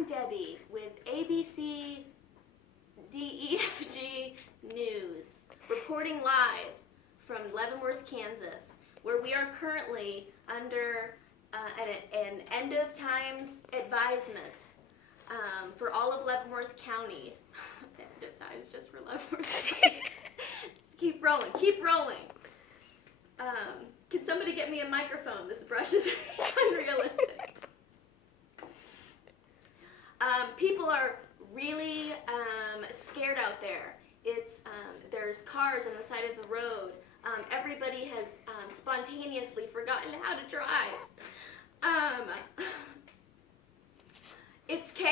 I'm Debbie with ABC DEFG News, reporting live from Leavenworth, Kansas, where we are currently under an end of times advisement for all of Leavenworth County. End of times just for Leavenworth County. Keep rolling, keep rolling. Can somebody get me a microphone? This brush is unrealistic. People are really scared out there. There's cars on the side of the road. Everybody has spontaneously forgotten how to drive. It's chaos.